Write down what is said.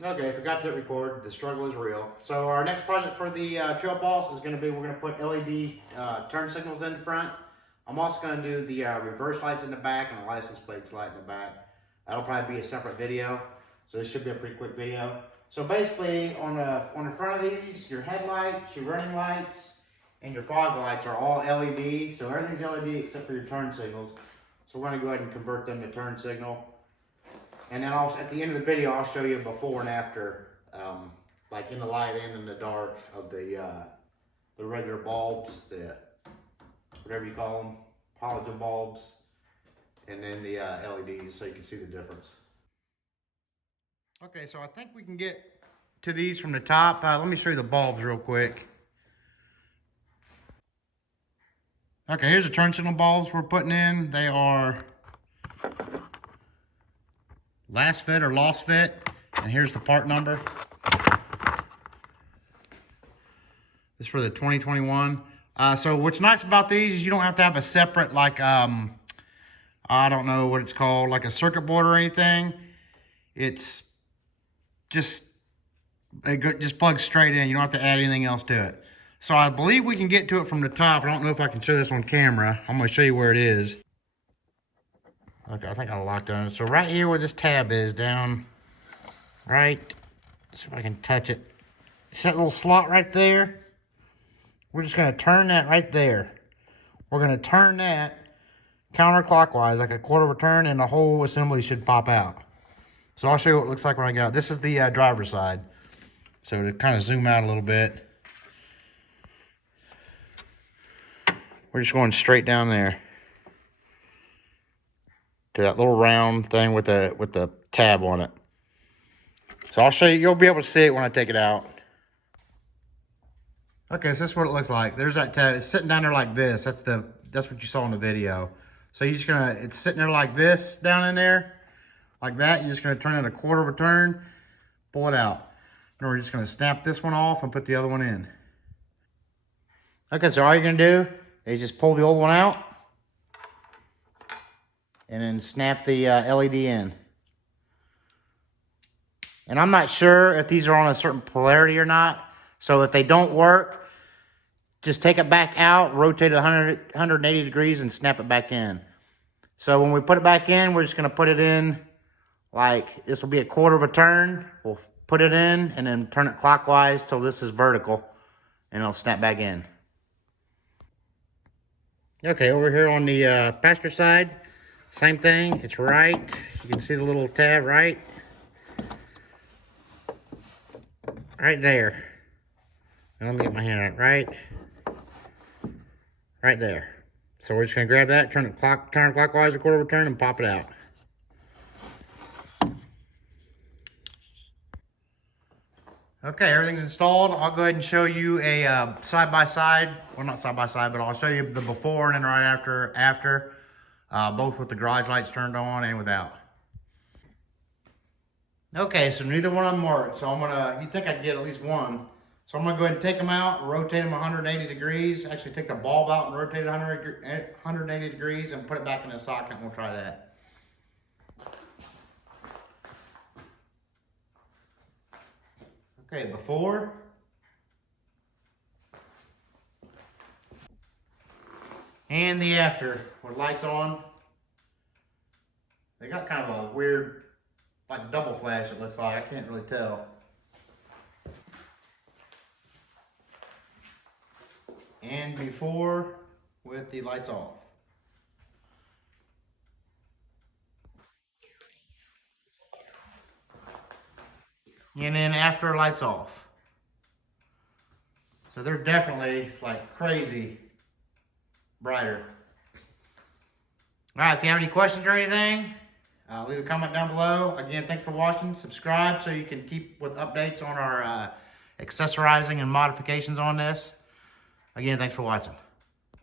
Okay, forgot to record. The struggle is real. So our next project for the Trail Boss is going to be, we're going to put LED turn signals in the front. I'm also going to do the reverse lights in the back and the license plates light in the back. That'll probably be a separate video. So this should be a pretty quick video. So basically on the front of these, your headlights, your running lights, and your fog lights are all LED. So everything's LED except for your turn signals. So we're going to go ahead and convert them to turn signal. And then at the end of the video, I'll show you before and after, like in the light and in the dark of the regular bulbs, the whatever you call them, halogen bulbs, and then the LEDs, so you can see the difference. Okay, so I think we can get to these from the top. Let me show you the bulbs real quick. Okay, here's the turn signal bulbs we're putting in. They are LasFit or LasFit, and here's the part number. This is for the 2021. So what's nice about these is you don't have to have a separate, like, I don't know what it's called, like a circuit board or anything. It's just, it just plugs straight in. You don't have to add anything else to it. So I believe we can get to it from the top. I don't know if I can show this on camera. I'm going to show you where it is. Okay, I think I locked on it. So right here where this tab is, down right, see if I can touch it. See that little slot right there? We're just going to turn that right there. We're going to turn that counterclockwise, like a quarter of a turn, and the whole assembly should pop out. So I'll show you what it looks like when I get out. This is the driver's side. So to kind of zoom out a little bit, we're just going straight down there to that little round thing with the tab on it. So I'll show you, you'll be able to see it when I take it out. Okay, so this is what it looks like. There's that tab. It's sitting down there like this. That's what you saw in the video. So you're just gonna, it's sitting there like this, down in there, like that. You're just gonna turn it a quarter of a turn, pull it out. And we're just gonna snap this one off and put the other one in. Okay, so all you're gonna do is just pull the old one out and then snap the LED in. And I'm not sure if these are on a certain polarity or not. So if they don't work, just take it back out, rotate it 180 degrees and snap it back in. So when we put it back in, we're just gonna put it in like, this will be a quarter of a turn. We'll put it in and then turn it clockwise till this is vertical and it'll snap back in. Okay, over here on the passenger side, same thing, it's right. You can see the little tab right there. Now let me get my hand out, right there. So we're just gonna grab that, turn it counterclockwise a quarter of a turn and pop it out. Okay, everything's installed. I'll go ahead and show you a side-by-side. Well, not side-by-side, but I'll show you the before and then right after, both with the garage lights turned on and without. Okay, so neither one of them worked. So you'd think I'd get at least one. So I'm gonna go ahead and take them out, rotate them 180 degrees. Actually take the bulb out and rotate it 180 degrees and put it back in the socket and we'll try that. Okay, before. And the after, with lights on. They got kind of a weird, like double flash it looks like, I can't really tell. And before with the lights off. And then after lights off. So they're definitely like crazy brighter. All right, if you have any questions or anything, leave a comment down below. Again, thanks for watching. Subscribe so you can keep with updates on our accessorizing and modifications on this. Again, thanks for watching.